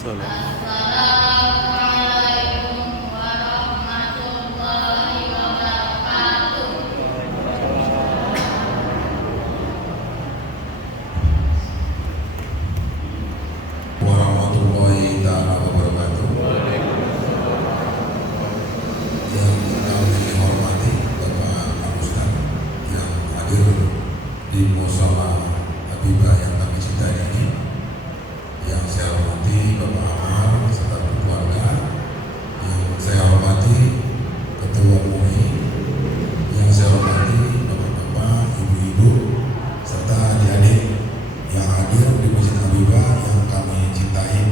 Salam. Assalamualaikum warahmatullahi wabarakatuh. Warahmatullahi taala wabarakatuh. Yang kami hormati Bapak Ustaz yang hadir di mushola Habibah yang kami cintai ini, yang saya hormati Bapak Amar serta keluarga, yang saya hormati Ketua MUI, yang saya hormati Bapak-bapak, Ibu-ibu serta adik-adik yang hadir di Masjid Habibah yang kami cintai.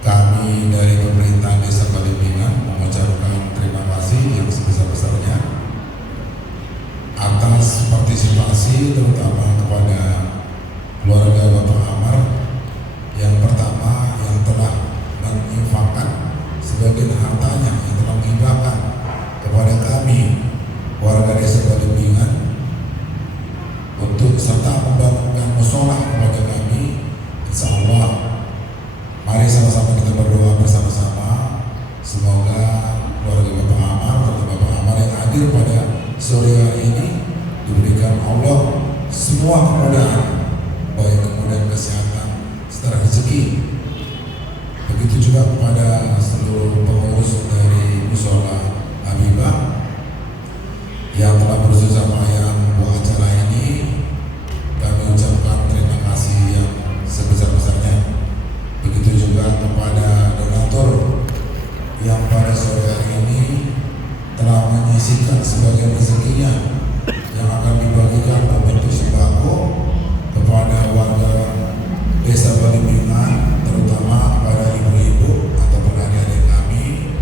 Kami dari pemerintah Desa Balipingan mengucapkan terima kasih yang sebesar-besarnya atas partisipasi, terutama kepada keluarga Bapak Amar yang pertama yang telah menginfakkan sebagian hartanya, yang telah menghibahkan kepada kami warga Desa Balipingan untuk serta membangunkan musola kepada kami. Insya Allah, mari sama-sama kita berdoa bersama-sama, semoga keluarga Bapak Amar dan Bapak Amar yang hadir pada sore hari ini diberikan Allah semua kemudahan, baik kemudahan kesehatan serta rezeki. Begitu juga kepada seluruh pengurus dari musola Habibah yang telah bersusah payah membuat acara ini. Kami ucapkan terima kasih yang sebesar-besarnya. Begitu juga kepada donatur yang pada sore hari ini telah menyisihkan sebagian rezekinya yang akan dibagikan membentuk sembako kepada warga Desa Balipingan, terutama kepada ibu-ibu ataupun adik-adik kami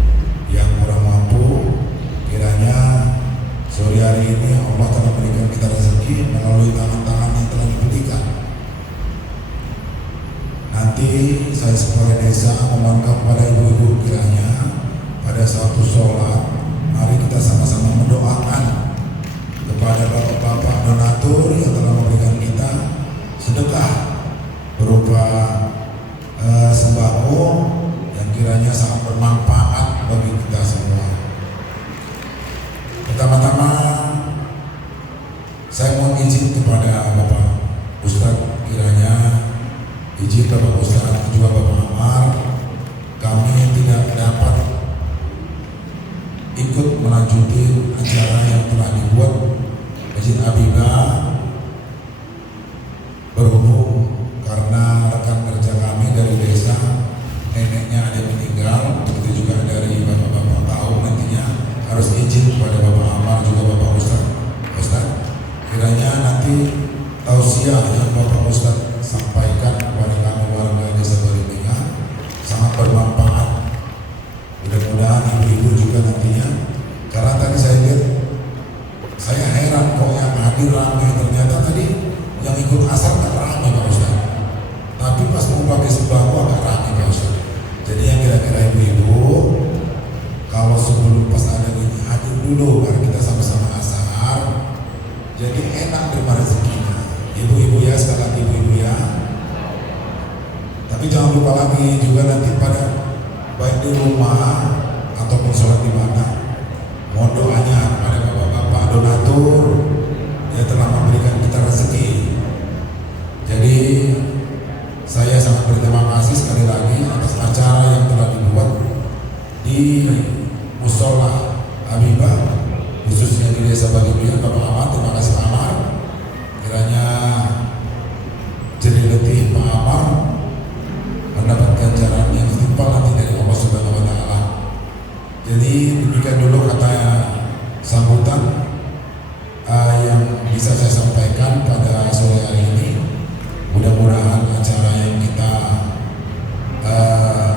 yang kurang mampu. Kiranya sore hari ini Allah telah berikan kita rezeki melalui tangan-tangan yang telah diberikan. Nanti saya sebagai desa memohonkan kepada ibu-ibu, kiranya pada suatu sholat mari kita sama-sama mendoakan kepada bapak-bapak donatur yang telah memberikan kita sedekah berupa sembako yang kiranya sangat bermanfaat bagi kita semua. Pertama-tama saya mohon izin kepada Bapak Ustadz, kiranya izin Bapak Ustadz juga Bapak Amar, kami tidak dapat ikut melanjuti acara yang telah dibuat Masjid Habibah berhubung karena rekan kerja kami dari desa neneknya ada yang meninggal. Begitu juga dari bapak-bapak tahu nantinya harus izin kepada Bapak Amar juga Bapak Ustadz, kiranya nanti tausiah yang Bapak Ustadz sampaikan kepada kami warga Desa Balipingan sangat bermanfaat. Mudah-mudahan ibu-ibu juga nantinya, karena tadi saya lihat, saya heran kok yang hadir ramai, ternyata tadi yang ikut asar tak ramai Pak Ustadz, tapi pas mau pakai sembako agak ramai Pak Ustadz. Jadi yang kira-kira ibu-ibu, kalau sebelum pas ada ini hadir dulu, baru kita sama-sama asar, jadi enak terima rezekinya. Ibu-ibu ya, sekali lagi ibu-ibu ya. Tapi jangan lupa lagi juga nanti pada baik di rumah ataupun sholat di mana, mohon doanya kepada bapak-bapak donatur yang telah memberikan kita rezeki. Jadi saya sangat berterima kasih sekali lagi atas acara yang telah dibuat di musola Habibah, khususnya di Desa Balipingan. Bapak Amar, terima kasih Pak Amar. Kiranya jadi letih Pak Amar mendapat ganjaran yang setimpal nanti dari Allah Subhanahu wa Ta'ala. Jadi demikian dulu kata sambutan yang bisa saya sampaikan pada sore hari ini. Mudah-mudahan acara yang kita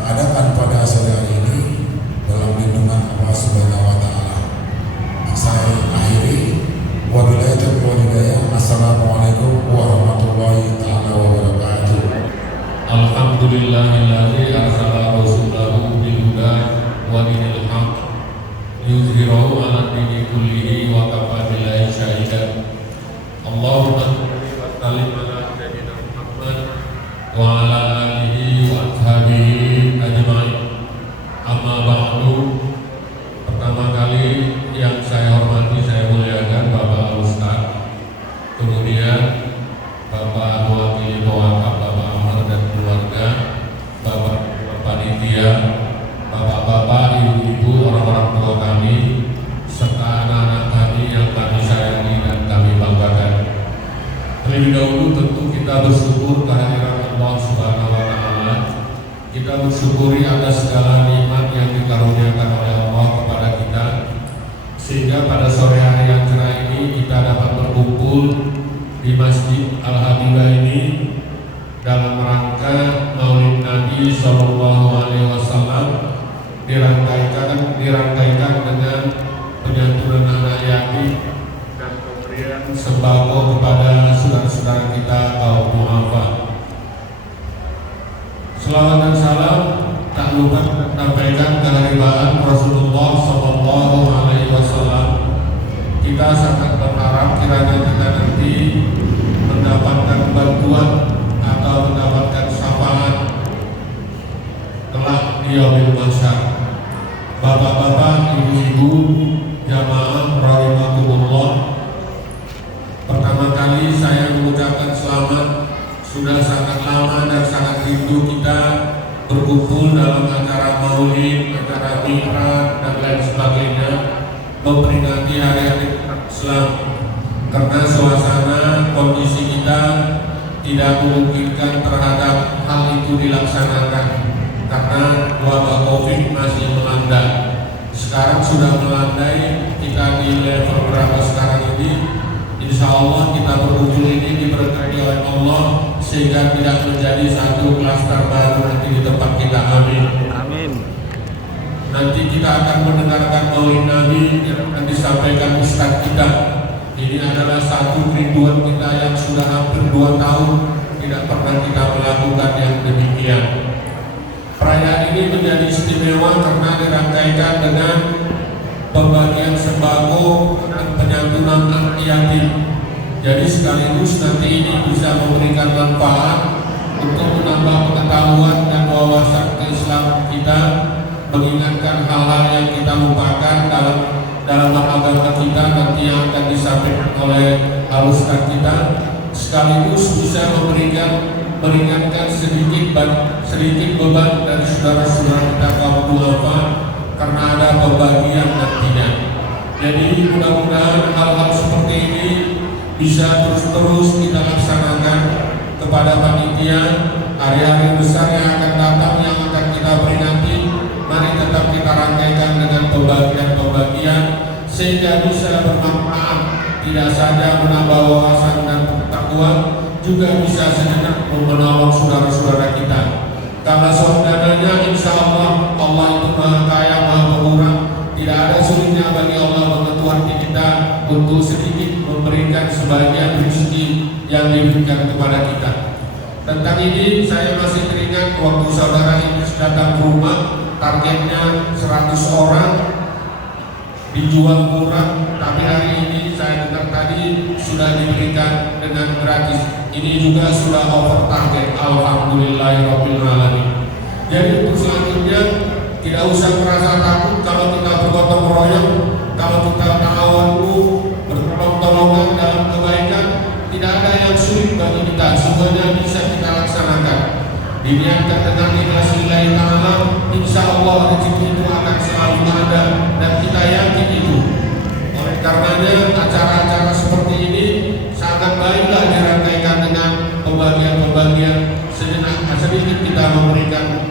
adakan pada sore hari ini dalam lindungan Allah Subhanahu wa Ta'ala. Saya akhiri, wabillahi taufiq wal hidayah. Assalamualaikum warahmatullahi taala wabarakatuh. Alhamdulillahilladzi arsala rasulahu bil huda wa dinil haqq yuzhirahu 'ala dini kullihi wa kafa billahi syahidan. Allahumma salli ala sayyidina Muhammad wa ala alihi wa Amma ba'du. Pertama kali yang saya hormati, saya muliakan Bapak Ustaz, kemudian Bapak mewakili pewakaf, Bapak Amar dan keluarga, Bapak panitia, Bapak-bapak, ibu-ibu, orang-orang tua kami, serta anak-anak kami yang kami sayangi dan kami banggakan. Terlebih dahulu tentu kita bersyukur kehadiran Allah Subhanahu wa Ta'ala. Kita bersyukuri atas segala nikmat yang dikaruniakan oleh Allah kepada kita, sehingga pada sore hari yang cerah ini kita dapat berkumpul di Masjid Al-Habibah ini dalam rangka Maulid Nabi Sallallahu Alaihi Wasallam, dirangkaikan dengan penyantunan anak yatim dan pemberian sembako kepada saudara-saudara kita kaum du'afa. Selawat dan salam tak lupa menyampaikan kehadiran Rasulullah Sallallahu Alaihi Wasallam. Kita sangat berharap kiranya kita nanti mendapatkan bantuan atau mendapatkan syafaat kelak di yaumil mahsyar. Bapak-bapak, ibu-ibu, jamaah rahimakumullah. Pertama kali saya mengucapkan selamat. Sudah sangat lama dan sangat rindu kita berkumpul dalam acara maulid, acara mi'raj dan lain sebagainya, memperingati hari-hari Islam. Karena suasana kondisi kita tidak memungkinkan terhadap hal itu dilaksanakan, karena wabah COVID masih melanda. Sekarang sudah melandai, kita di level berapa sekarang ini? Insya Allah kita berkumpul ini diberkahi oleh Allah sehingga tidak menjadi satu klaster baru nanti di tempat kita. Amin. Amin. Nanti kita akan mendengarkan Maulid Nabi yang akan disampaikan Ustaz kita. Ini adalah satu kerinduan kita yang sudah hampir 2 tahun tidak pernah kita melakukan yang demikian. Perayaan ini menjadi istimewa karena dirangkaikan dengan pembagian sembako dan penyantunan anak yatim. Jadi sekaligus nanti ini bisa memberikan manfaat untuk menambah pengetahuan dan wawasan Islam kita, mengingatkan hal-hal yang kita lupakan dalam agama kita nanti yang akan disampaikan oleh Ustaz kita, sekaligus bisa meringankan sedikit beban dari saudara-saudara kita kaum du'afa karena ada pembagian nantinya. Jadi mudah-mudahan hal-hal seperti ini bisa terus kita laksanakan kepada panitia. Hari-hari besar yang akan datang yang akan kita peringati, mari tetap kita rangkaikan dengan pembagian sehingga bisa bermanfaat, tidak saja menambah wawasan dan pengetahuan, juga bisa sejenak menolong saudara-saudara kita. Karena saudaranya insya Allah, Allah itu maha kaya, maha pemurah. Tidak ada sulitnya bagi Allah mengetuk hati kita untuk sedikit memberikan sebagian rezeki yang diberikan kepada kita. Tentang ini saya masih teringat waktu saudara ini datang ke rumah, targetnya 100 orang, dijual murah, tapi hari ini saya dengar tadi sudah diberikan dengan gratis. Ini juga sudah over target, alhamdulillahirabbil alamin. Jadi untuk selanjutnya tidak usah merasa takut kalau kita bergotong royong, kalau kita ta'awunu, bertolong-tolongan dalam kebaikan. Tidak ada yang sulit bagi kita, semuanya bisa kita laksanakan. Diniatkan dengan ikhlas lillahi ta'ala, insya Allah rezeki itu akan selalu ada dan kita yakin itu. Oleh karenanya acara-acara seperti ini sangat baiklah dirangkaikan dengan pembagian-pembagian sedikit kita memberikan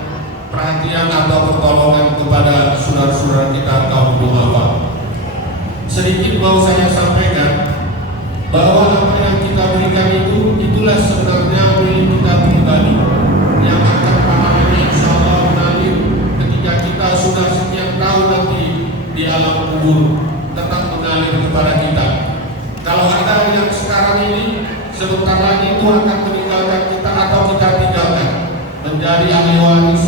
perhatian atau pertolongan kepada saudara-saudara kita kaum du'afa. Sedikit mau saya sampaikan bahwa apa yang kita berikan itulah sebenarnya milik kita pribadi yang akan pahalanya insya Allah mengalir ketika kita sudah sekian tahun nanti di alam kubur, tetap mengalir kepada kita. Kalau ada yang sekarang ini sebentar lagi itu akan meninggalkan kita atau kita tinggalkan, menjadi ahli waris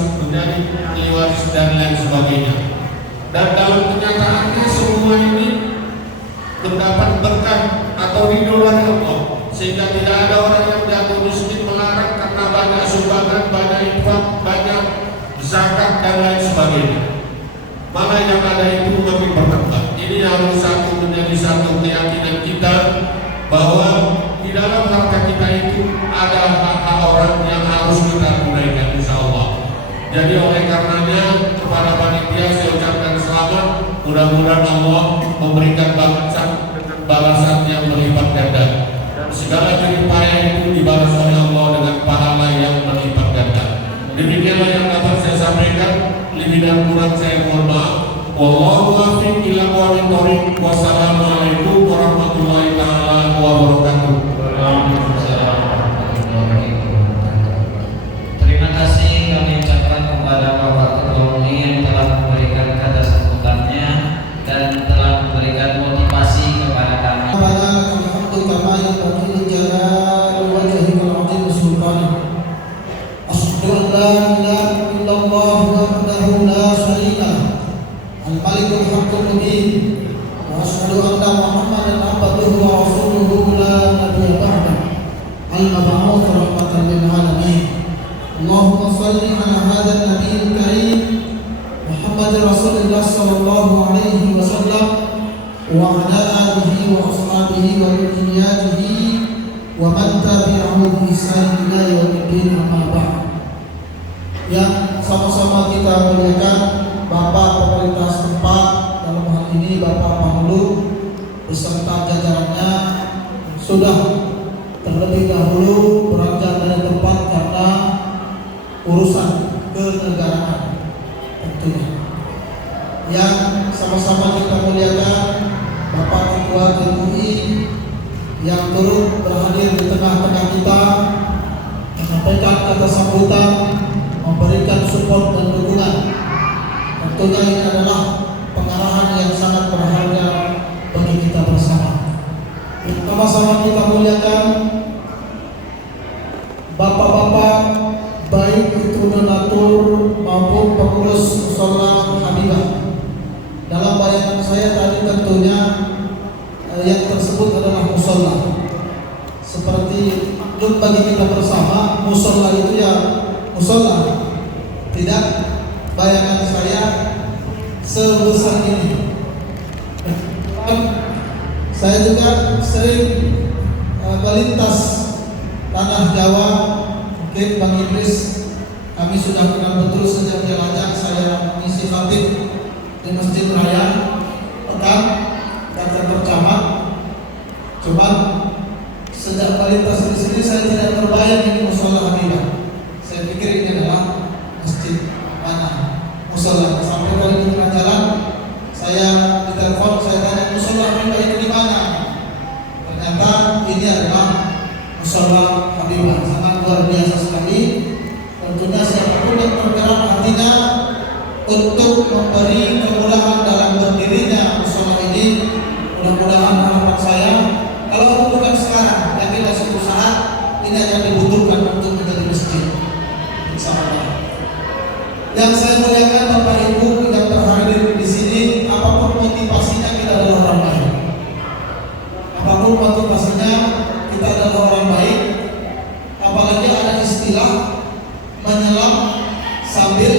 dan lain sebagainya. Dan dalam kenyataannya semua ini mendapat berkah atau ridho dari Allah, sehingga tidak ada orang yang jatuh miskin melarang karena banyak sumbangan, banyak infak, banyak zakat dan lain sebagainya. Ini harus menjadi satu keyakinan kita bahwa di dalam harta kita itu ada hak-hak orang yang harus kita tunaikan, insya Allah. Jadi oleh karenanya kepada panitia saya ucapkan selamat. Mudah-mudahan Allah memberikan balasan yang berlipat ganda. Segala jerih payah itu dibalas oleh Allah dengan pahala yang berlipat ganda. Demikianlah yang dapat saya sampaikan. Lebih dan kurang saya mohon maaf. Wallahu a'lam ila aqwamit thoriq. Wassalamualaikum warahmatullahi taala wabarakatuh. Terima kasih kami ucapkan kepada Bapak Ketua Uni yang telah memberikan kata sambutannya dan telah memberikan motivasi kepada kami. Al-Malikul Haqqul Mubin wa asyhadu anna Muhammadan abduhu wa rasuluhu la nabiyya ba'dah al-mab'uts rahmatan lil alamin. Allahumma shalli ala hadzal nabiyil karim Muhammad Rasulullah sallallahu alaihi wasallam wa ala alihi wa ashabihi wa dhurriyyatihi wa man tabi'ahu bi ihsan ila yaumiddin, amma ba'd. Yang sama-sama kita muliakan Bapak pemerintah setempat, dalam hal ini Bapak Pangluk beserta jajarannya sudah terlebih dahulu beranjak dari tempat karena urusan kenegaraan tentunya. Yang sama-sama kita muliakan Bapak Ketua TUI yang turut berhadir di tengah-tengah kita, menyampaikan kata sambutan, memberikan support dan dukungan. Tentunya ini adalah pengarahan yang sangat berharga bagi kita bersama. Sama-sama kita muliakan bapak-bapak, baik itu donatur maupun pengurus mushola Habibah. Dalam bayangan saya tadi tentunya yang tersebut adalah mushola. Seperti bagi kita bersama, mushola itu ya mushola. Tidak bayangan saya sebesar ini. Saya juga sering melintas tanah Jawa. Mungkin Bang Idris kami sudah kenal betul sejak dia lajang saya mengisi khatib di Masjid Raya Pekan dan tercamat. Cuman sejak melintas di sini saya tidak terbayang ini mushola Habibah. Saya pikir ini adalah masjid mushola. Sampai kali di tengah jalan saya ditelepon, saya tanya mushola Habibah itu di mana? Ternyata ini adalah mushola Habibah. Sangat luar biasa sekali. Tentunya siapapun yang bergerak hatinya untuk memberi kemudahan dalam berdirinya mushola ini, mudah-mudahan harapan saya kalau bukan sekarang, yakin suatu saat ini akan dibutuhkan untuk menjadi masjid. Insyaallah. Yang saya muliakan Bapak Ibu yang terhadir di sini, apapun motivasinya kita adalah orang baik. Apapun motivasinya kita adalah orang baik. Apalagi ada istilah menyelam sambil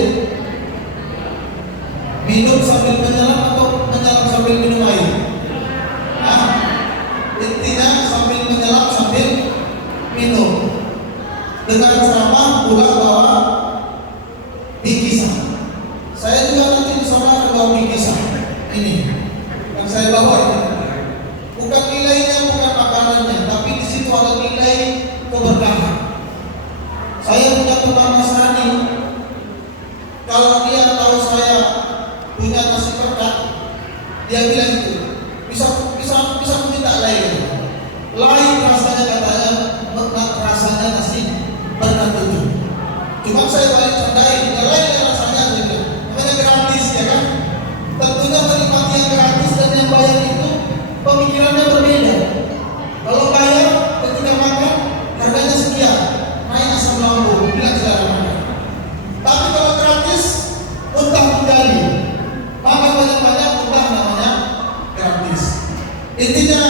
minum sambil menyelam atau menyelam sambil minum air. Nah, intinya sambil menyelam sambil minum. Dengan ceramah pula bahwa bingkisan. Saya juga nanti di sana akan bawa bingkisan. Ini yang saya bawa ini. Bukan nilainya, bukan makanannya, tapi di situ ada nilai keberkahan. Saya punya teman Nasrani. Kalau dia tahu saya punya nasi berkat, dia bilang itu bisa minta lain. Lain rasanya katanya, rasanya nasi berkat itu. Cuma saya balik candai, lain rasanya juga. Namanya gratis ya kan? Tentunya menikmati yang gratis dan yang bayar itu pemikirannya berbeda. Kalau bayar ketika makan harganya sekian, naik asam lambung, bilang selera makan. Tapi kalau gratis, utang menggali, makan banyak-banyak, utang namanya gratis. Intinya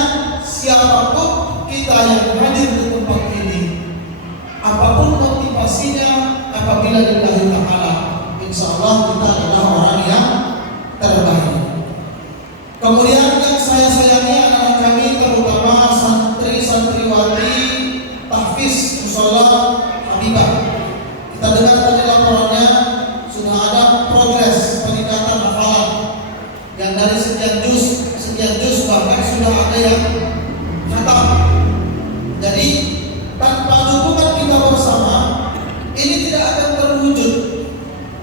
siapapun kita yang hadir di tempat ini, apapun motivasinya, apabila lillahi ta'ala, insya Allah kita adalah orang yang terbaik. Kemudian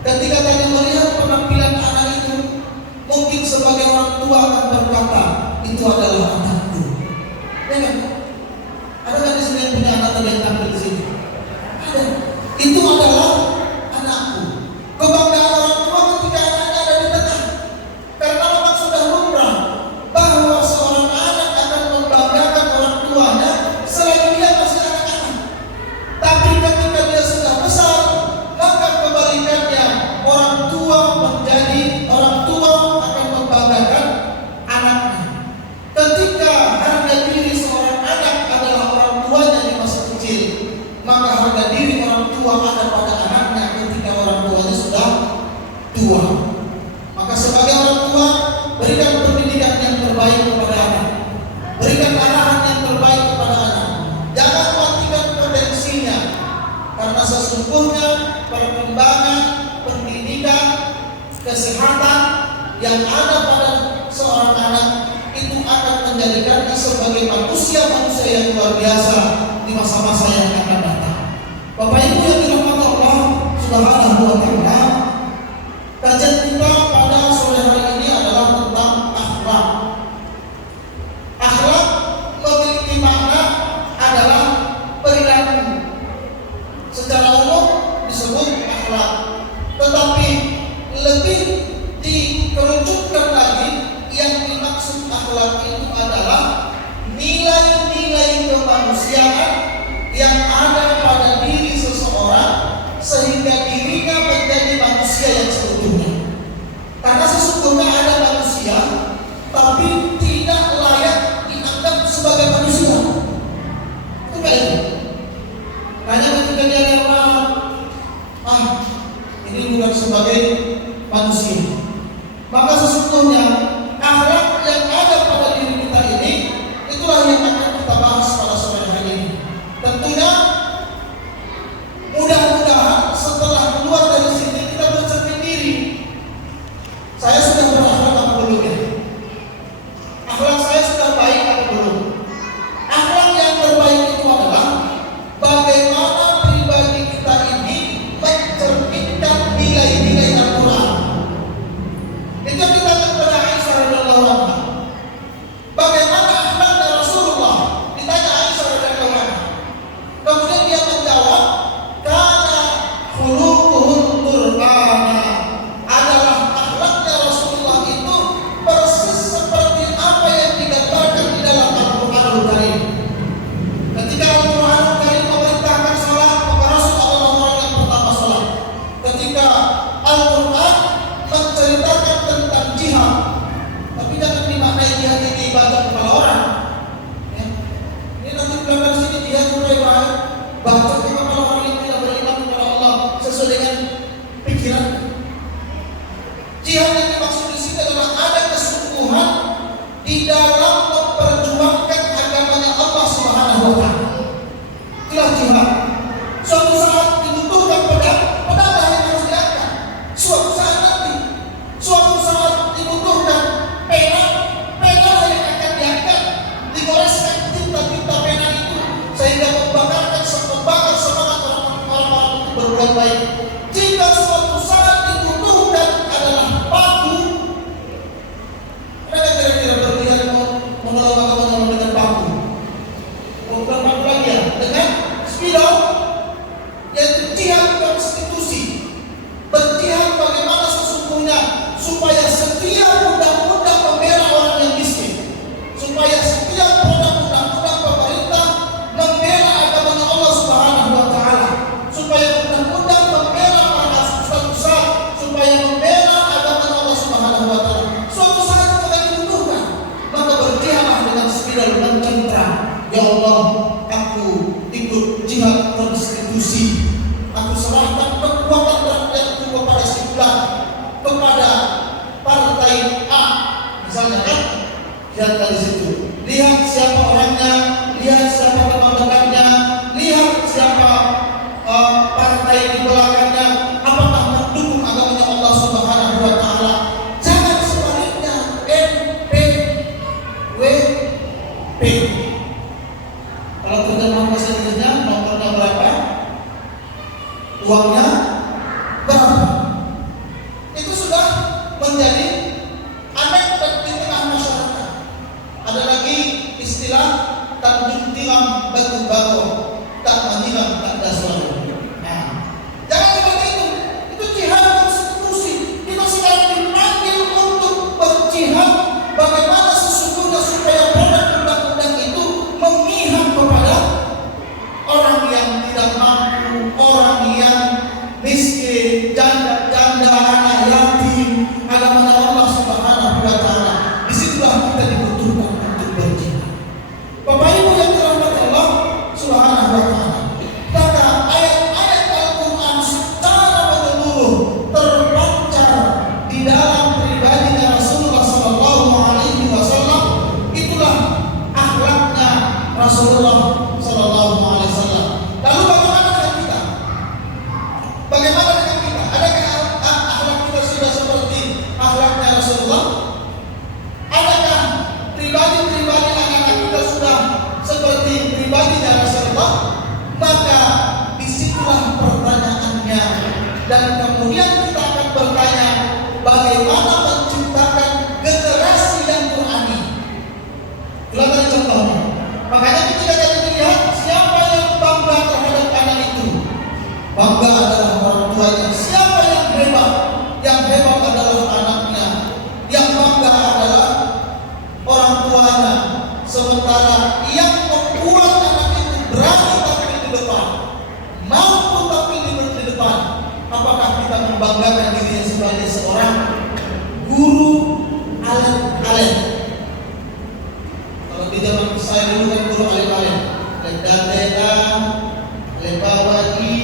Ketika tadi melihat penampilan anak itu, mungkin sebagai orang tua akan berkata, itu adalah anakku. Ya kan? Ada kan di sini yang punya anak yang tampil di sini? Ada. Itu adalah anakku. Kebanggaan orang tua ketika anaknya ada di tengah. Karena memang sudah lumrah bahwa seorang anak akan membanggakan orang tuanya selagi dia masih anak-anak. Tapi ketika dia sudah besar, maka kebalikannya, orang tua akan membanggakan anaknya. Ketika harga diri seorang anak adalah orang tuanya di masa kecil, maka harga diri orang tua ada pada anaknya ketika orang tuanya sudah tua. Maka sebagai orang tua, berikan pendidikan yang terbaik kepada anak, berikan arahan yang terbaik kepada anak. Jangan matikan potensinya, karena sesungguhnya perkembangan pendidikan kesehatan yang ada pada seorang anak itu akan menjadikannya sebagai manusia yang luar biasa di masa-masa yang akan datang. Bapak Ibu yang dirahmati Allah Subhanahu wa taala, kajian kita pada sore hari ini adalah tentang akhlak. Akhlak memiliki makna adalah perilaku. Secara umum disebut akhlak, tetapi lebih dikerucutkan lagi, yang dimaksud akhlak itu adalah nilai-nilai kemanusiaan yang ada pada diri seseorang sehingga dirinya menjadi manusia yang seutuhnya. Karena sesungguhnya ada manusia tapi tidak layak dianggap sebagai manusia. Itu kayak itu. Hanya ketika dia lewat, ini bukan sebagai manusia. Maka sesungguhnya akhlak yang ada pada diri kita ini, itulah yang akan kita bahas pada sore hari ini. Tentunya mudah-mudahan setelah keluar dari sini kita bercermin diri, saya sudah berakhlak apa belum ya? Akhlak saya sudah baik apa belum? Akhlak yang terbaik itu adalah bagaimana pribadi kita ini mencerminkan nilai-nilai Al-Quran. Itu yang kita kepada Aisyah radhiyallahu anha. Bagaimana akhlaknya Rasulullah? Ditanya Aisyah radhiyallahu anha. Kemudian dia menjawab, "Kana khuluquhul Qur'ana." Adalah akhlaknya Rasulullah itu persis seperti apa yang digambarkan di dalam Al-Qur'anul Karim. Ketika Al-Qur'anul Karim memerintahkan salat, maka Rasul adalah orang yang pertama salat. Ketika Al-Qur'an menceritakan tentang jihad, tapi jangan dimaknai jihad ini ibadah kepala orang. Ya. Ini nanti belajar sini jihad mulai baca kepala orang yang tidak beriman kepada Allah sesuai dengan pikiran. Jihad yang dimaksud di sini adalah ada kesungguhan di dalam memperjuangkan agamanya Allah Subhanahu wa taala. Itulah jihad. Suatu saat dibutuhkan pedang yang harus diangkat. Suatu saat nanti, suatu saat dibutuhkan pena yang akan diangkat, digoreskan tinta-tinta pena itu sehingga membakar semangat orang-orang untuk berbuat baik. Jika suatu saat dibutuhkan adalah paku, mereka kira-kira berlihat menolong agama dengan paku. Bukan paku lagi ya, dengan spidol, yaitu jihad konstitusi. Berjihad bagaimana sesungguhnya supaya setiap undang-undang membela orang yang miskin, supaya setiap undang-undang pemerintah membela agama Allah Subhanahu wa taala, supaya undang-undang membela para ustaz-ustaz, supaya membela agama Allah Subhanahu wa taala. Suatu saat kita dibutuhkan, maka berjihadlah dengan spidol dan cengkram. Ya Allah, aku ikut jihad konstitusi. Aku serahkan kekuatan rakyatku kepada si fulan, kepada partai A, misalnya kan? Lihat dari situ, lihat siapa orangnya, lihat siapa teman-temannya, lihat siapa partai di belakangnya, apakah mendukung agamanya Allah Subhanahu wa taala. Jangan sebaliknya, NPWP. Kalau terjemahan bahasa Inggrisnya nomornya berapa? Uangnya berapa? janda-janda, anak yatim, agamanya Allah Subhanahu wa Ta'ala. Disitulah kita dibutuhkan untuk berjihad. Bapak Ibu yang dirahmati Allah Subhanahu wa Ta'ala, maka ayat-ayat Al-Quran secara menyeluruh terpancar di dalam pribadinya Rasulullah Sallallahu Alaihi Wasallam. Itulah akhlaknya Rasulullah Sallallahu Alaihi Wasallam. Lalu bagaimana dengan kita? Bagaimana dengan kita? Adakah akhlak kita sudah seperti akhlaknya Rasulullah? Adakah pribadi-pribadi anak-anak kita sudah seperti pribadinya Rasulullah? Maka disitulah pertanyaannya, dan kemudian kita akan bertanya bagaimana menciptakan generasi yang Qurani. Kelihatan contohnya. Makanya ketika kita melihat siapa yang bangga terhadap anak itu, bangga adalah orang tuanya. Siapa yang hebat? Yang hebat adalah anaknya. Yang bangga adalah orang tuanya. Sementara yang membuat anak itu berani tampil di depan, mampu tampil di depan, apakah kita membanggakan dirinya sebagai seorang guru alim? Kalau di zaman saya dulu kan guru alim, ledadeda, lebawadi,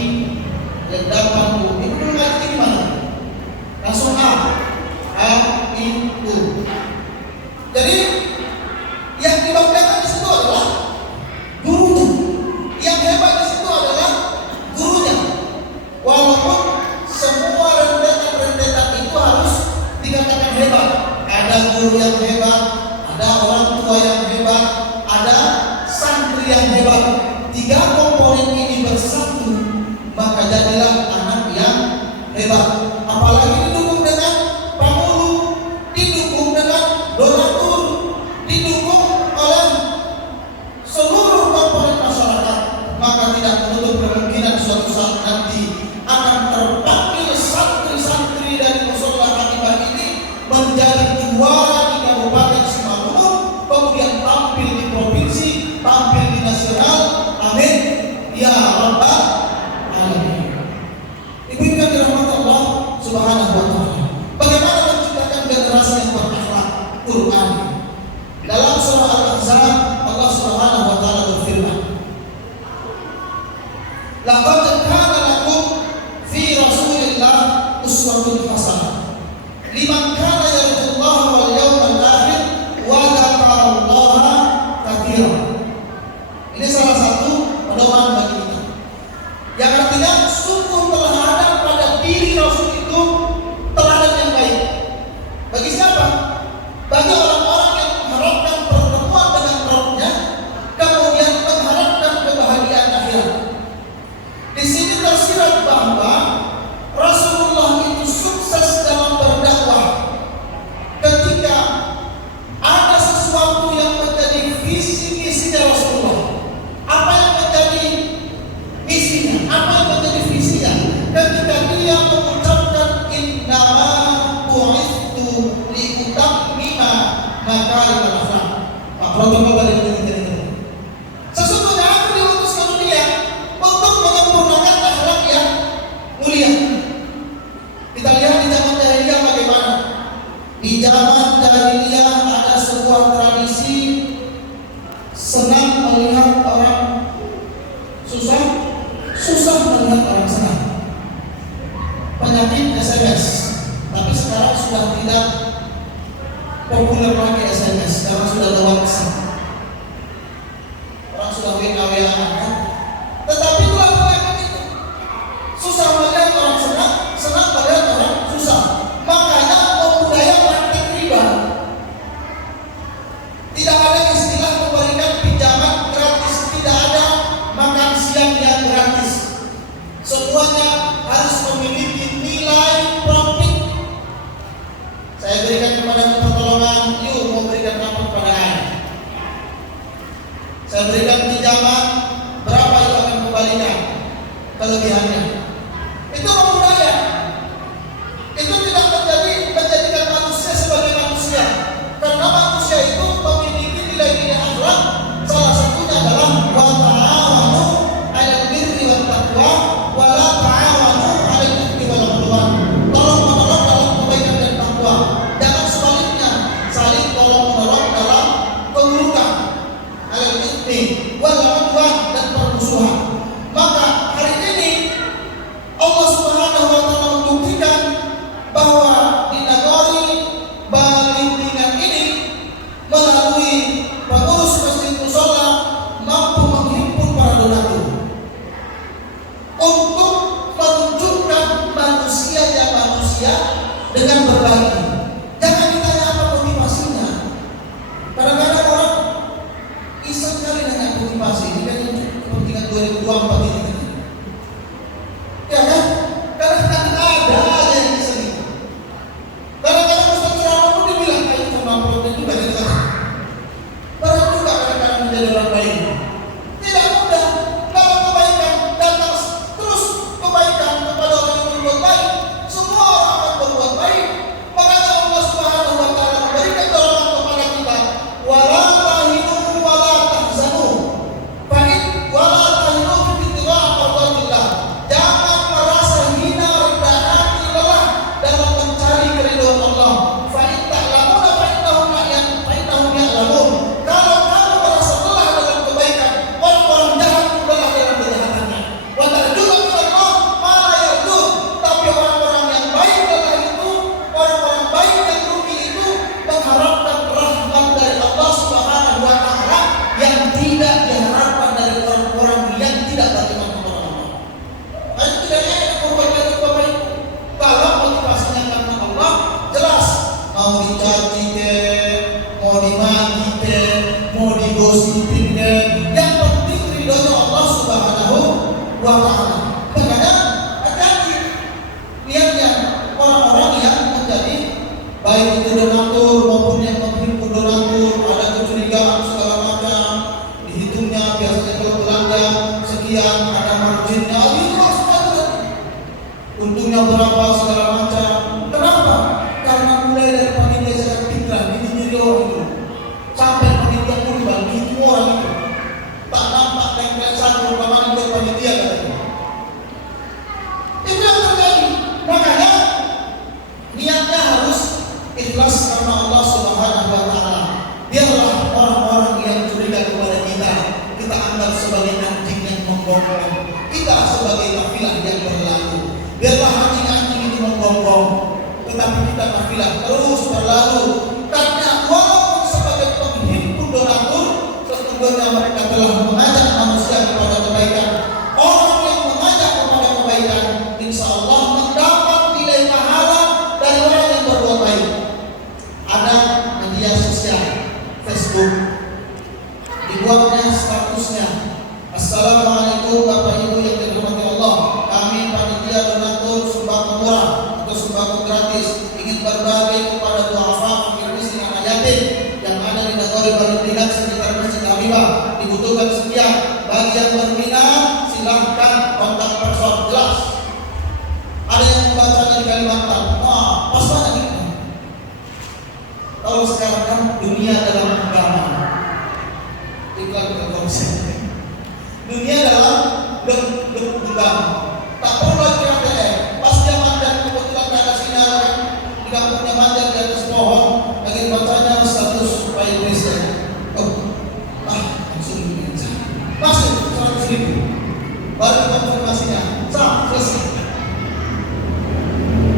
ledapanku. Itu dulu ngaji di mana? Langsung A, I, U. Jadi yang dibanggakan di situ adalah gurunya. Yang hebat di situ adalah gurunya. Walaupun semua rentetan itu harus dikatakan hebat. Ada guru yang hebat, ada orang tua yang hebat, ada santri yang hebat. Tiga komponen ini bersatu, maka jadilah anak yang hebat. Apalagi didukung dengan pamulu, didukung dengan donatur, didukung oleh seluruh komponen masyarakat, maka tidak menutup kemungkinan suatu saat nanti akan terpanggil santri-santri dari musola Hanifah ini menjadi juara di Kabupaten Simalungun, kemudian tampil di provinsi, tampil di nasional. Amin ya rabbal alamin. Ibu yang dirahmati Allah Subhanahu wa Ta'ala, bagaimana menciptakan generasi yang berakhlak Quran? Dalam surah Al-Ahzab Allah Subhanahu wa Ta'ala berfirman, laqad kana lakum fi Rasulillah uswatun hasanah liman kana yarjullaha wal yawmal akhir wa dzakarallaha katsiran. Ini salah satu pedoman bagi kita, yang artinya sungguh teladan pada diri Rasul itu teladan yang baik. Bagi siapa? Bagi orang-orang yang mengharapkan pertemuan dengan Rabbnya, kemudian mengharapkan kebahagiaan akhirat. Di sini tersirat bahwa Rasulullah itu sukses dalam berdakwah ketika ada sesuatu yang menjadi visi-misinya Rasulullah. Apa yang menjadi misinya? Apa yang menjadi visinya? Ketika dia mengucapkan innama bu'ithu liutammima makarimal akhlaq. Pak protokol dari ini. Sesungguhnya aku diutus ke dunia untuk menyempurnakan akhlak yang mulia. Kita lihat di zaman jahiliyah bagaimana. Di zaman jahiliyah ada sebuah tradisi senang melihat orang susah melihat orang senang. Penyakit SMS, tapi sekarang sudah tidak populer lagi SMS, sekarang sudah ada WhatsApp. Orang sudah WA-an. Tetapi itulah penyakit itu. Susah melihat orang senang melihat orang susah. Makanya budaya praktik riba. Tidak ada istilah memberikan pinjaman gratis, tidak ada makan siang yang gratis. Semuanya harus memiliki nilai profit. Saya berikan kepada pertolongan, yuk mau berikan apa kepada saya. dengan berbagi. Jangan ditanya apa motivasinya. Kadang-kadang orang iseng kali nanya motivasi. Ini kan kepentingan 2024 ini. Ya kan? Kadang-kadang ada aja yang iseng itu. Kadang-kadang Ustaz ceramah pun dia bilang, ayo sama uploadnya juga dia kata. Berat juga kadang-kadang menjadi orang baik. Tidak mudah. Kalau kebaikan datang terus kebaikan kepada orang yang berbuat baik, semua orang akan berbuat baik. Makanya Allah Subhanahu wa taala memberikan dorongan kepada kita, wala tahinu wala tahzanu. Fa in wala tahinu fi ibtigha' mardatillah. Jangan merasa hina, rendah hati, lelah dalam mencari keridhaan Allah. Fa in ta'lamuna fa innahum ya'lamun. Kalau kamu merasa lelah dalam kebaikan, orang-orang jahat pun lelah dalam kejahatannya. Wa tarjuna min Allah ma la yarjun. Tapi orang-orang yang baik lelah itu, orang-orang baik yang rugi itu mengharapkan rahmat dari Allah Subhanahu wa taala yang tidak diharapkan dari orang-orang yang tidak beriman kepada Allah. Jadi tidak enak berbuat baik. Kalau motivasinya karena Allah, jelas mau dicaci ke, mau dimaki ke, mau digosipin ke, yang penting ridhonya Allah Subhanahu wa taala. Makanya hati-hati lihatnya orang-orang yang menjadi baik itu donatur maupun yang menghimpun donatur, ada kecurigaan segala macam, dihitungnya biasanya kalau belanja sekian, ada marginnya, itu semua itu. Untungnya berapa segala macam. Kenapa? Karena mulai dari panitia zakat fitrah ini orang itu sampai panitia kurban itu orang itu tak nampak tempel satu kemarin buat panitia katanya. Itu yang terjadi. Makanya niatnya harus ikhlas karena Allah Subhanahu wa taala. Biarlah orang-orang yang curiga kepada kita anggap sebagai anjing yang menggonggong, kita sebagai kafilah yang berlalu. Biarlah anjing-anjing itu menggonggong, tetapi kita kafilah terus berlalu. Karena walaupun sebagai penghimpun donatur, sesungguhnya mereka telah mengajak manusia kepada kebaikan. Orang yang mengajak kepada kebaikan, insya Allah mendapat nilai pahala dari orang yang berbuat baik. Ada media sosial, Facebook, dibuatnya statusnya, Assalamualaikum Bapak Ibu yang dirahmati Allah. Kami panitia donatur sembako murah atau sembako gratis ingin berbagi kepada duafa, fakir miskin, anak yatim yang ada di negeri Balikpapan sekitar Masjid Habibah. Dibutuhkan sekian. Bagi yang berminat silahkan kontak person. Jelas. Ada yang membacanya di Kalimantan. Pas banget gitu. Kalau sekarang kan dunia dalam agama. Iklan berkonsep. Dunia dalam agama. Tak perlu lagi KTM. Pas dia manjat kebetulan di atas sinyal kan, di kampungnya manjat di atas pohon, lagi bacanya status Pak Indonesia. Langsung dibaca. Masuk 100.000. Baru konfirmasinya. Selesai.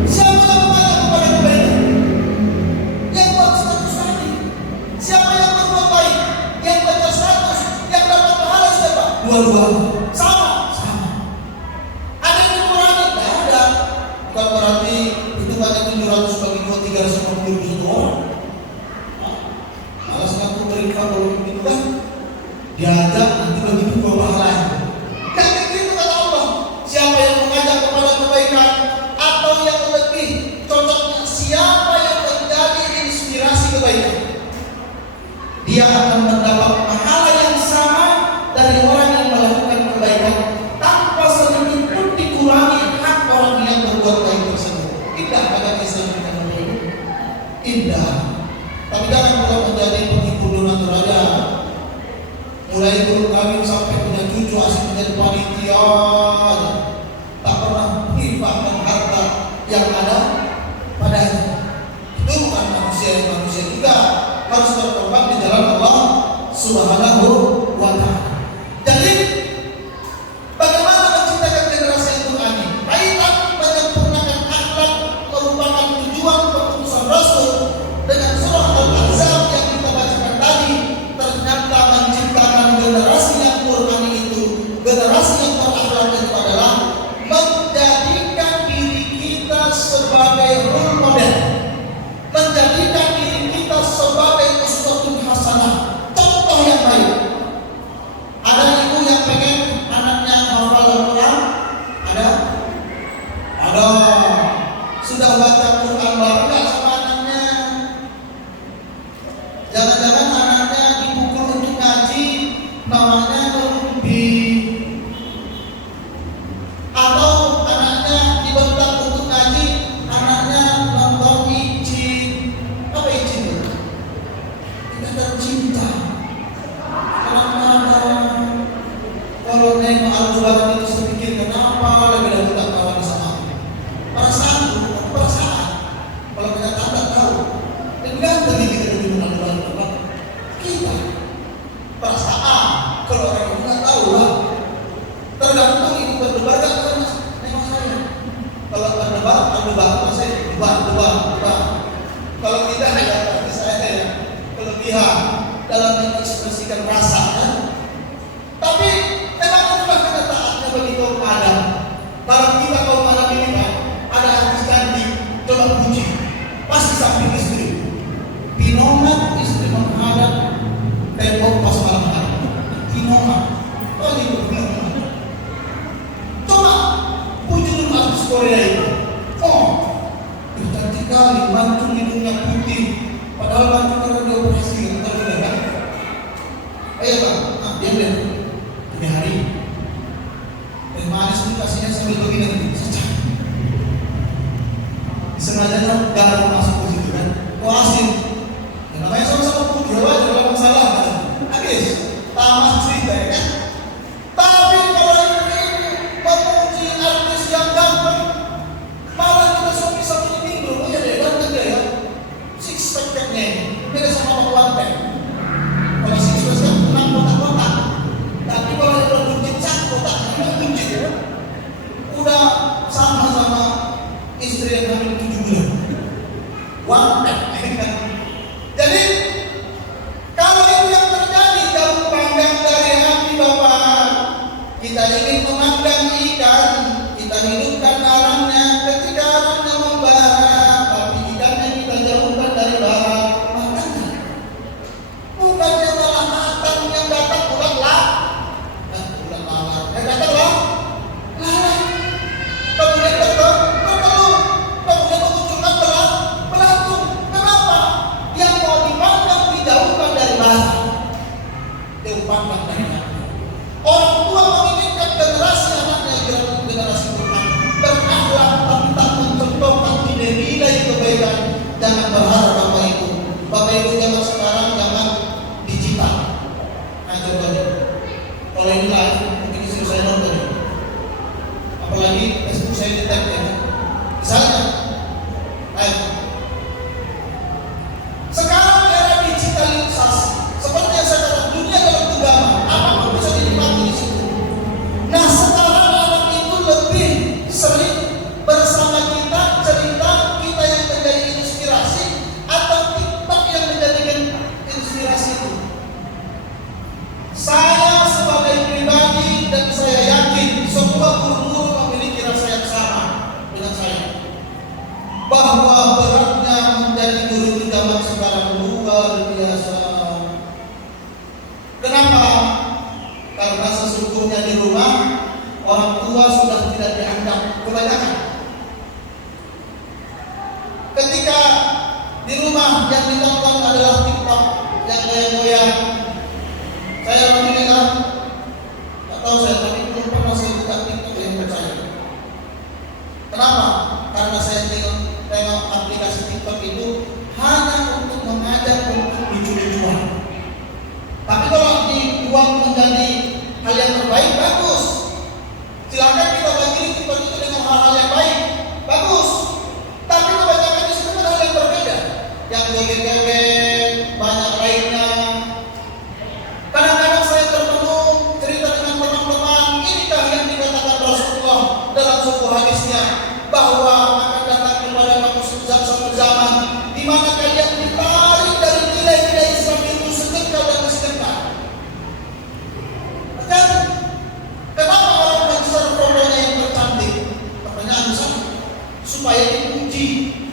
Siapa yang mengajak kepada kebaikan? Yang buat status tadi. Siapa yang berbuat baik? Yang baca status, yang dapat pahala siapa? Dua-duanya. Sama. Ada yang dikurangi? Tidak ada. Bukan berarti hitungannya 700 bagi 2, 350 satu orang. Malas ngaku berinfak kalau begitu kan? Diajak nanti bagi 2 pahalanya. Kan begitu kata Allah. Siapa yang mengajak kepada kebaikan atau yang lebih cocoknya siapa yang menjadi inspirasi kebaikan, dia akan mendapat pahala yang sama dari orang yang melakukan kebaikan tanpa sedikit pun dikurangi hak orang yang berbuat baik tersebut. Indah pada Islam kita ini. Indah. Tapi jangan kita menjadi penipu donatur aja. Mulai turun kami sampai punya cucu asik menjadi panitia, tak pernah mengimpakkan harta yang ada padanya. Itu bukan manusia juga, harus berkorban di jalan Allah Subhanahu wa taala. Jadi bagaimana menciptakan generasi yang Qur'ani? Kaitan menyempurnakan akhlak merupakan tujuan keputusan Rasul dengan surah Al-Ahzab yang kita bacakan tadi. Ternyata menciptakan generasi yang Qur'ani itu, generasi yang berakhlak itu adalah menjadikan diri kita sebagai role model. sudah baca Quran baru nggak sama anaknya? Jangan-jangan anaknya dipukul untuk ngaji, namanya ngerumpi. Atau anaknya dibentak untuk ngaji, anaknya nonton izin. Apa izin itu? Ikatan cinta. Kadang-kadang kalau nengok Al-Quran itu sedikit, kenapa lebih dahulu tak kawan sama aku? Perasaan. Kalau kita tak tahu, lebih ganteng kita dengan Al-Quran. Kita perasaan. Kalau orang itu nggak tahu lah. Tergantung ibu berdebar kan nengok saya. Kalau berdebar saya debar. Kalau tidak ya berarti saya ya kelebihan dalam mengekspresikan rasa kan. Tapi memang itulah kenyataannya bagi kaum Adam. Barang kita kaum Adam ini kan ada hadis ganti, coba puji. Pas di samping istri, pinomat istri menghadap tembok pas malam hari. Pinomat, oh ini benar. Coba puji dulu artis Korea itu. Oh, cantik kali, mantul hidungnya putih. Padahal mantul karena dia operasi, tahu tidak kan? Ayo bang, diam deh. Ini hari teh manis ini kasihnya sambil begini nanti secah. Sengaja garam masuk ke situ kan. Kok asin? Ya, namanya sama-sama putih aja, kalau masalah kan. Habis tamas cerita ya kan. Tapi kalau ini memuji artis yang gampang, malah kita suami satu minggu. Oh ya deh, ganteng deh ya. Six packnya beda sama wanten. Kalau six pack kan 6 kotak-kotak. Tapi kalau ada buncit satu kotak, itu buncit ya. Udah sama istri yang hamil 7 bulan. Wanten. Jadi kalau itu yang terjadi, kamu panggang dari hati Bapak. Kita ingin memanggang ikan, kita hidupkan arangnya. Ketika arangnya membara, tapi ikannya kita jauhkan dari bara. Makanya bukannya malah matang yang datang ulang lah. Ulang lalat. Yang datang lah lalat. Kemudian datang bertelur. Kemudian memunculkan belatung. Kenapa? Yang mau dipandang dijauhkan dari bara, dipandang dari hati. Orang tua menginginkan generasi anaknya generasi berakhlak, tapi tak mencontohkan nilai kebaikan. Jangan berharap Bapak Ibu zaman sekarang jangan digital. Nah coba deh, kalau ini live mungkin istri saya nonton ya. Apalagi Facebook saya di-tag ya. Misalnya, live. Sekarang era digitalisasi, seperti yang saya katakan, dunia dalam genggaman, apapun bisa dinikmati di situ. Nah sekarang anak itu lebih sering bersama kita, cerita kita yang menjadi inspirasi atau TikTok yang menjadikan inspirasi itu. Saya sebagai pribadi dan saya yakin semua guru-guru memiliki rasa yang sama dengan saya, bahwa beratnya menjadi guru di zaman sekarang luar biasa. Kenapa? Karena sesungguhnya di rumah orang tua sudah tidak dianggap kebanyakan. Ketika di rumah yang ditonton adalah TikTok yang goyang-goyang, saya alhamdulillah tak tahu saya, tapi belum pernah saya buka TikTok yang percaya. Kenapa? Karena saya tengok aplikasi TikTok itu hanya untuk mengajak untuk lucu-lucuan. Tapi kalau dibuang menjadi hal yang terbaik, bagus. Silakan kita bagi TikTok itu dengan hal-hal yang baik, bagus. Tapi kebanyakan di situ kan hal yang berbeda, yang joget-joget, banyak lainnya. Kadang-kadang saya tertemu cerita dengan teman-teman, inikah yang dikatakan Rasulullah dalam sebuah hadisnya, bahwa akan datang kepada kamu suatu zaman di mana kalian ditarik dari nilai-nilai Islam itu sedekah dan kesedekah. Dan kenapa orang mengejar fotonya yang tercantik? Pertanyaan besar. Supaya dipuji,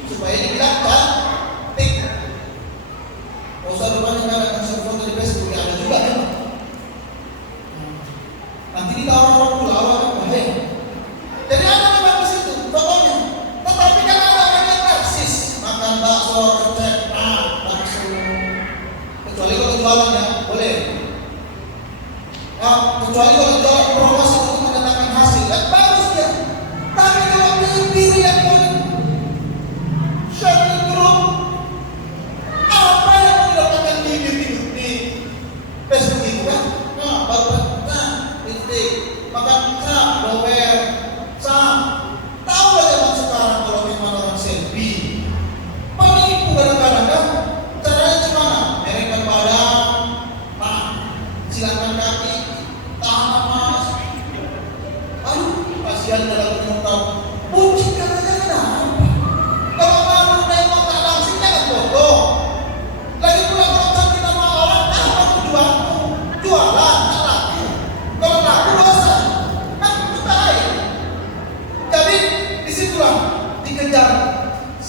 supaya dibilang cantik. Kalau usah rupanya kan foto di Facebook ada juga ya. Nanti kita orang-orang pula awal bahaya. Jadi ada memang di situ fotonya. Tetapi kan ada yang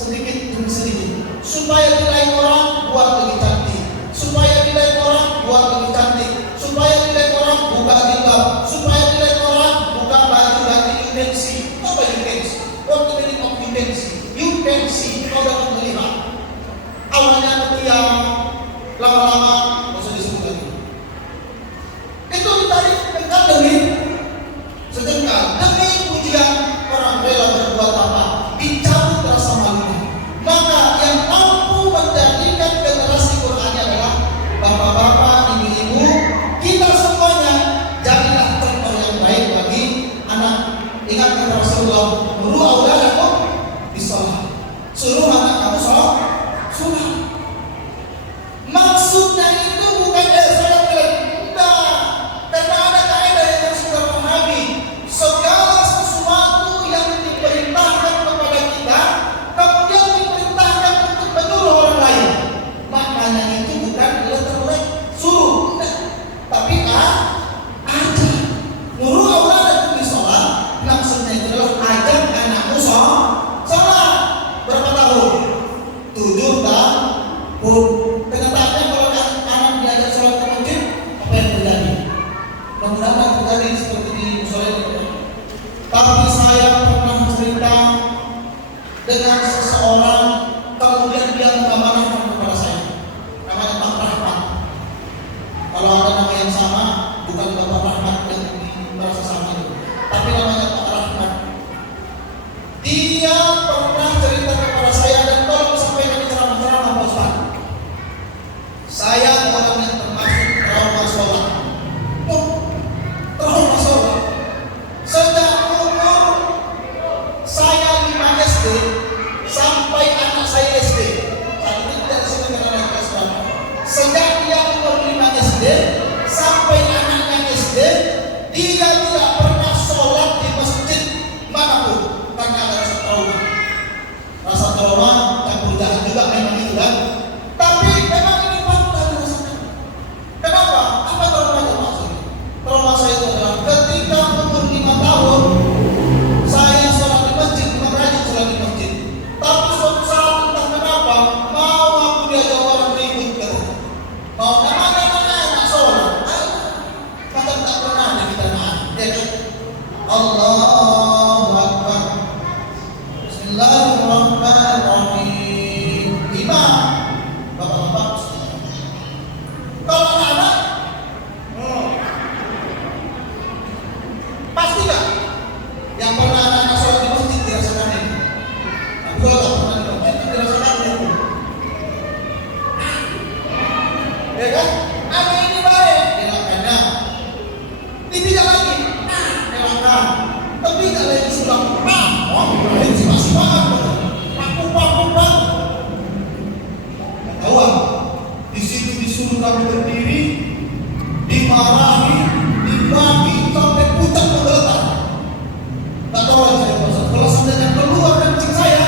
sedikit demi sedikit, supaya dilihat orang buat lebih cantik, supaya dilihat orang buat lebih cantik, supaya dilihat orang buka jilbab, supaya dilihat orang buka baju ganti intensi. Apa intensi? What the meaning of intensi? You can see, kau dapat melihat. Awalnya ketiak, lama-lama nggak usah disebut lagi. Itu ditarik dekat demi sedekah, demi pujian orang rela berbuat apa, dicabut rasa malunya. Maka yang mampu menjadikan generasi Qur'annya adalah bapak-bapak, ibu-ibu, kita semuanya. Jadilah contoh yang baik bagi anak. Ingat kata Rasulullah, "Muru auladakum bisalah." Suruh anak kamu sholat. Maksudnya itu bukan saya bilang enggak, karena ada kaidah yang harus kita pahami. Segala sesuatu yang diperintahkan kepada kita, kemudian diperintahkan untuk menyuruh orang lain, maknanya itu bukan letter suruh, enggak, tapi ajar. Nurul auladakum bisalah, maksudnya itu adalah ajar anakmu sholat. Berapa tahun? 7 tahun. Kenapa kalau anak diajak sholat ke masjid, apa yang terjadi? Mudah-mudahan terjadi seperti di musola ini. Tapi saya pernah cerita dengan seseorang, kemudian dia mengamanahkan kepada saya. Namanya Pak Rahmat. Kalau ada nama yang sama, bukan Bapak Rahmat yang merasa sama itu, tapi namanya Pak Rahmat. Dia pernah cerita kepada saya, dan tolong sampaikan di ceramah-ceramah Pak Ustaz. Saya orang yang termasuk trauma sholat. Trauma sholat. Sejak umur saya 5 SD sampai anak saya SD. Saat itu tidak disebutkan anak kelas berapa. Sejak dia umur 5 SD sampai anaknya SD, dia tidak pernah sholat di masjid manapun karena ada rasa trauma. Rasa trauma campur jahat juga memang itu kan. Tapi memang ini fakta dirasakan. Kenapa? Apa traumanya maksudnya? Trauma saya itu adalah ketika umur 5 tahun saya sholat di masjid, bukan rajin sholat di masjid. Tapi suatu saat entah kenapa mau aku diajak orang ribut gitu. Mau namanya anak sholat, maka tak pernah ada kita nahan, ya kan? Allahu Akbar. Bismillahirrahmanirrahim. Imam, bapak-bapak. Kalau anak, pasti nggak? Yang pernah anak sholat di masjid dirasakan ini. Tapi kalau tak pernah di masjid itu dirasakan itu. Ya kan? Anak ini baik, dilakukannya. Tidak lagi, dilakukan. Tapi tidak lagi sudah, ini sih masih banget. Pak. Tahu di situ disuruh kami berdiri, dimarahi, dibagi sampai pucat menggeletar. Tak tahu lagi saya pasal. Kalau seandainya keluar kencing saya,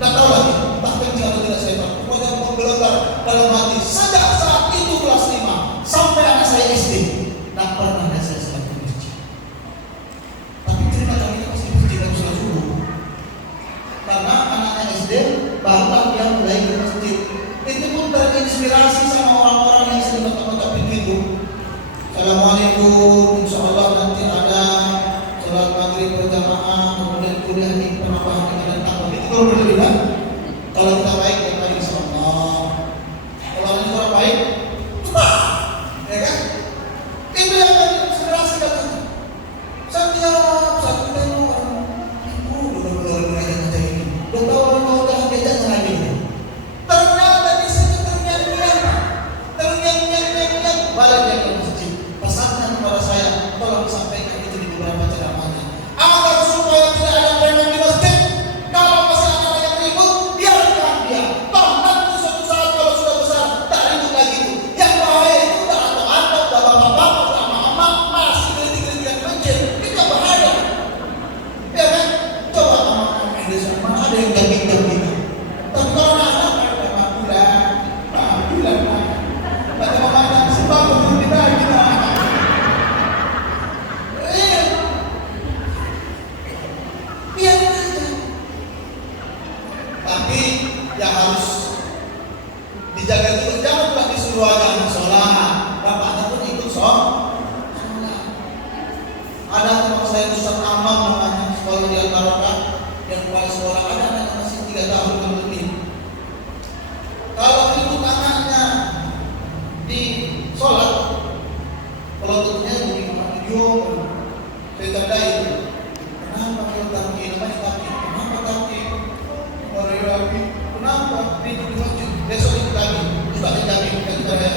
tak tahu lagi tak kencing atau tidak saya tahu. Pokoknya menggeletar dalam hati. Sejak saat itu kelas 5 sampai anak saya SD, tak pernah ada saya sholat di masjid. Tapi cerita kami itu masih masjid dan sholat subuh. Karena anaknya SD barulah dia mulai ke masjid. Itu pun terinspirasi sama orang-orang yang sering kota-kota begitu. Assalamualaikum, insyaallah nanti ada sholat maghrib berjamaah, kemudian kuliah di penambahan dan takwa. Itu kalau berlebihan. Kalau kita baik, ya baik insyaallah. Kalau ada orang baik, ya kan? Itu yang terinspirasi katanya. Setiap saat kita itu orang benar-benar belajar macam ini. Udah tahu orang dah diajak lagi. Ternyata di situ terngiang-ngiang balik dia ke masjid. Pesannya kepada saya, tolong sampaikan itu di beberapa ceramahnya. Agar supaya tidak ada preman di masjid. Kalau masih ada yang ribut, biarkan dia. yang harus dijaga juga. Jangan pula disuruh aja sholat, bapaknya pun ikut sholat. Ada teman saya Ustaz Amam namanya, sekolah di Al-Barakah, yang kepala sekolah, ada anak masih 3 tahun lebih. Kalau ibu anaknya di sholat, kalau tentunya di rumah video, cerita itu, kenapa dia tapi namanya tapi, kenapa tapi, orang kenapa di masjid besok itu lagi, Ustaz jadi kan saya.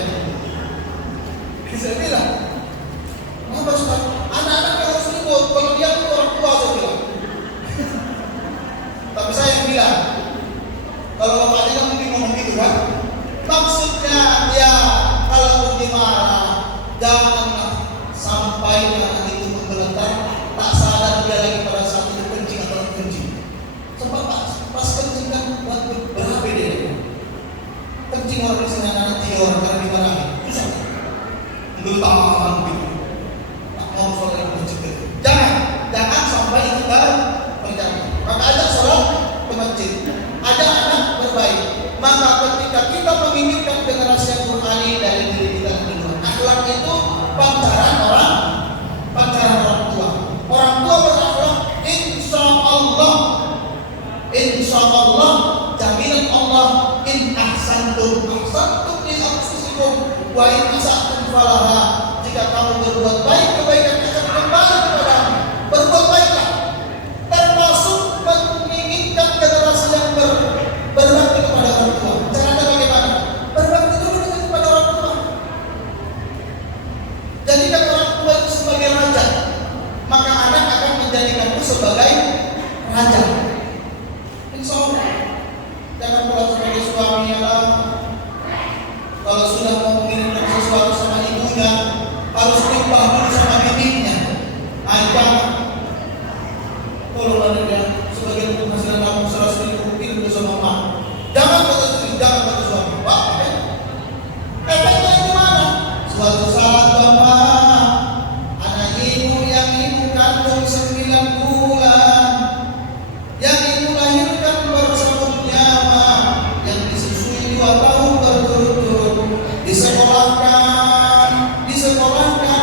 Saya bilang, kenapa Ustaz? Anak-anak harus ikut, kalau dia itu orang tua saya bilang. Tapi saya bilang, kalau bapaknya kan mungkin ngomong gitu kan, maksudnya ya kalau dimarah, janganlah sampai anak itu menggeletar, tak sadar dia lagi pada saat itu kencing atau kencing. Sebab pas kencing kan berapa dia? Kencing orang di sini anak 3 orang karena dimarahin, bisa menggeletar gitu. Jangan sampai itu terjadi. Maka ajak sholat ke masjid, ajak anak berbaik. Maka ketika kita menginginkan generasi yang Qur'ani dari diri kita sendiri, akhlak itu pancaran orang tua. Orang tua berakhlak, insya Allah jaminan Allah, in ahsantum li anfusikum wa in asatum falaha. Jika kamu berbuat baik, kebaikan akan kembali kepadamu. Berbuat baiklah, termasuk menginginkan generasi yang berbakti kepada orang tua. Caranya bagaimana? Berbakti dulu kepada orang tua. Jadikan orang tua itu sebagai raja, maka anak akan menjadikan itu sebagai raja. Insya Allah. Jangan pula sebagai suami Allah, kalau sudah mau mengirimkan sesuatu sama ibunya, harus timbang dulu sama bibinya. Jangan. Kalau ada dia sebagai penghasilan kamu 100.000 mungkin bersama mama. Jangan kata istri, jangan kata suami. Wah, efeknya gimana? Suatu saat bapak, anak ibu yang ibu kandung 9 bulan, yang ibu lahirkan bersama nyawa, yang disusui 2 tahun berturut-turut, disekolahkan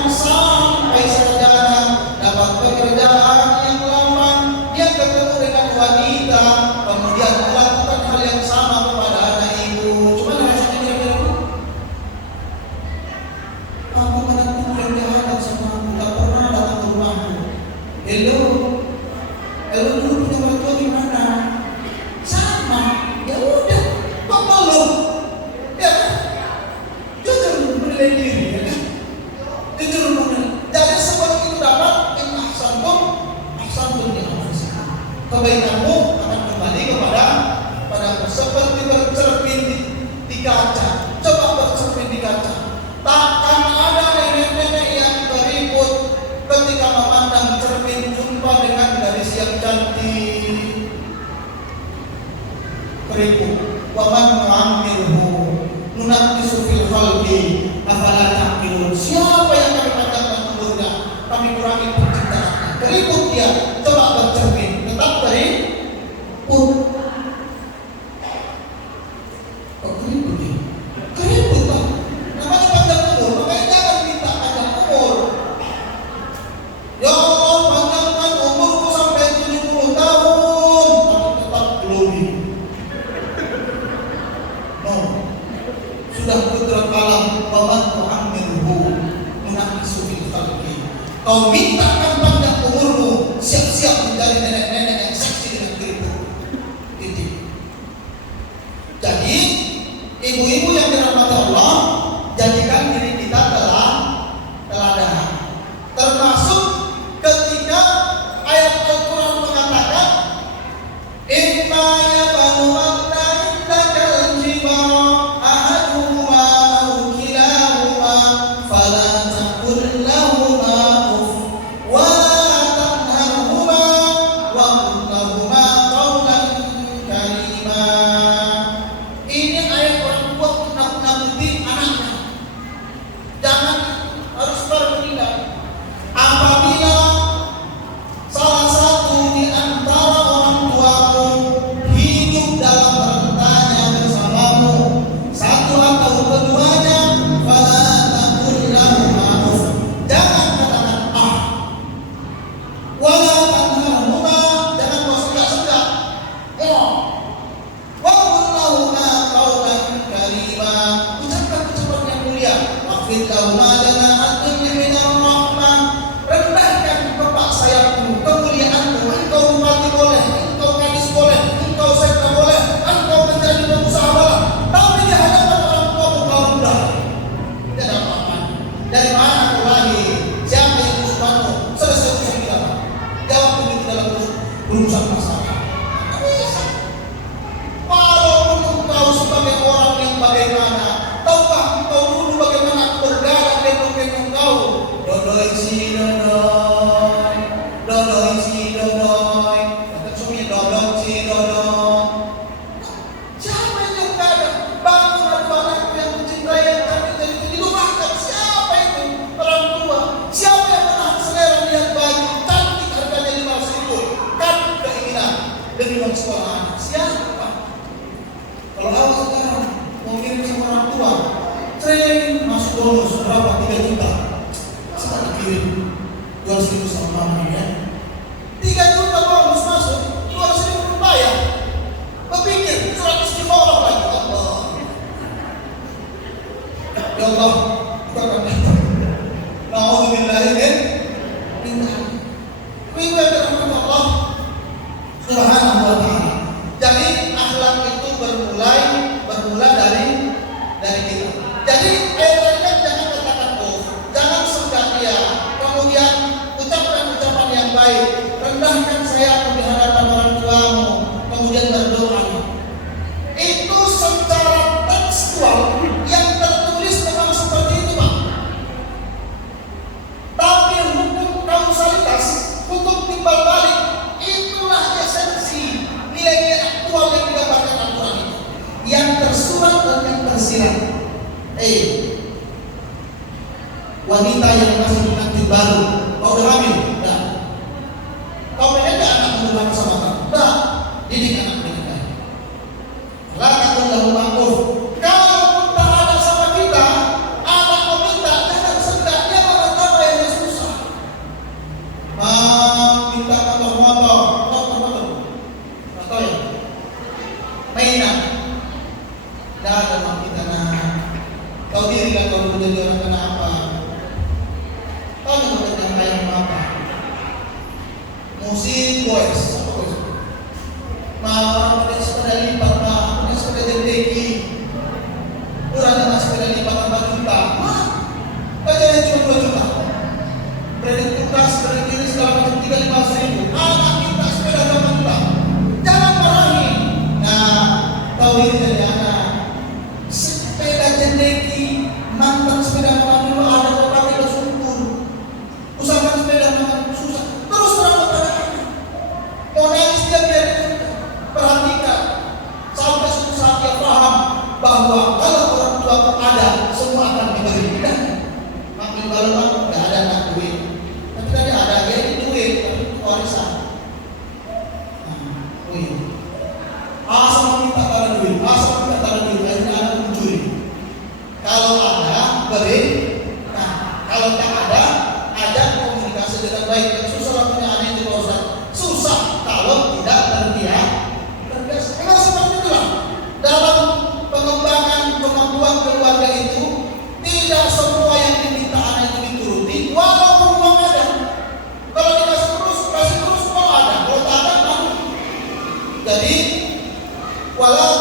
sampai sarjana, dapat pekerjaan yang lama, dia ketemu dengan wanita, kemudian melakukan hal yang sama kepada anak ibu. Cuma rasanya kira-kira aku menantu yang jahat sama aku, tak pernah datang ke rumahku. Hello dulu punya mertua gimana? Sama, ya udah, kok malu? Ya, jujur menilai diri, ya kan? Jujur menilai. Jadi sebab itu dapat ahsantum li anfusikum. Kebaikanmu akan kembali kepada seperti bercermin di kaca. Coba bercermin di kaca. Takkan ada nenek-nenek yang beribut ketika memandang cermin jumpa dengan gadis yang cantik. Beribut. Wa man nu'ammirhu nunaqqisu fil khalqi afala taqilun. Siapa yang kami panjangkan umurnya, kami kurangi penciptaannya. Keriput dia, coba bercermin, tetap keriput. Kok keriput dia? Keriput lah. Namanya panjang umur, makanya jangan minta panjang umur. Ya Allah, panjangkan umurku sampai 70 tahun, tapi tetap glory. No, sudah putra kalam, waman tu'ammirhu nunaqqisu fil khalqi. Kau mintakan panjang umurmu, siap-siap menjadi nenek-nenek yang seksi dengan keriput. Titik. Jadi, ibu-ibu yang dirahmati Allah, jadikan diri kita teladan. Termasuk ketika ayat Al-Quran mengatakan, Inna yabaluwanna indakal jibara ahaduhuma au kilahuma fala taqul lahuma uff wa la tanharhuma wa qul lahuma qawlan karima. Ini ayat orang tua bagaimana? Tahukah engkau dulu bagaimana aku bergadang gendong kau? Dodoi si dodoi, dodoi si dodoi, kata suami dodoi si dodoi. Siapa yang bergadang? Bangun anak anakku yang mencintai yang kami jadi dilupakan. Siapa itu? Orang tua. Siapa yang menahan selera lihat baju cantik harganya 5.000? Kan keinginan demi uang sekolah anak. Siapa? Kalau awak sekarang mau kirim sama orang tua, sering masuk bonus berapa? 3 juta. Saya dikirim 200.000 sama mama ya. 3 juta bonus masuk, 200.000 bayar. Berpikir 100.000 orang lagi. Allah. Ya Allah, bukan Nauzubillahi min dzalik. Ibu yang dirahmati Allah Subhanahu wa taala. Jadi akhlak itu bermula dari kita. Jadi ayat-ayat jangan katakan jangan sengkak dia. Kemudian ucapkan ucapan yang baik, rendahkan saya di hadapan orang tuamu, kemudian berdoa. Itu secara tekstual yang tertulis memang seperti itu, Pak. Tapi hukum kausalitas, hukum timbal balik, itulah esensi nilai aktual yang digambarkan Al-Quran itu, yang tersurat dan yang tersirat. Wanita yang masih pengantin baru, kau udah hamil? Dah. Kau pengen gak anak berhubungan sama kamu? Dah. Didik anak dengan baik. Lakukan lahu ma'ruf. Kalau tak ada sama kita, anak meminta, jangan sendaknya mana yang susah. Minta motor, atau ya, mainan. Dah ada mak kita kau diri lah kau menjadi orang kenapa? Kau nak menjadi ayam apa? Musik boys, apa boys? Mau pakai sepeda lipat, pakai sepeda jendeki. Kurangnya mas sepeda lipat 4 juta. Bajarnya cuma 2 juta. Kredit kulkas, kredit kiri segala macam 3.500.000. Anak kita sepeda 8 juta. Jangan marahi. Nah, kau ini jadi anak. Sepeda jendeki, mantan sepeda motor dulu ada orang tidak syukur. Usahakan sepeda motor susah. Terus terang pada anak. Mau nangis dia biar perhatikan sampai suatu saat dia paham bahwa kalau orang tua ada, semua akan diberi. Dan makin baru nggak ada anak duit. Tapi tadi ada ya duit, tapi warisan. Duit. Asal minta taruh duit, asal minta taruh duit, akhirnya anak mencuri. Kalau ada, beri. Nah, kalau tak ada, ajak komunikasi dengan baik. Dan susah punya anak itu Pak Ustaz. Susah kalau tidak terbiasa. Memang seperti itulah. Dalam pengembangan kemampuan keluarga itu, tidak semua yang diminta anak itu dituruti, walaupun uang ada. Kalau dikasih terus, kasih terus, uang ada. Kalau tak ada, mau. Jadi, walau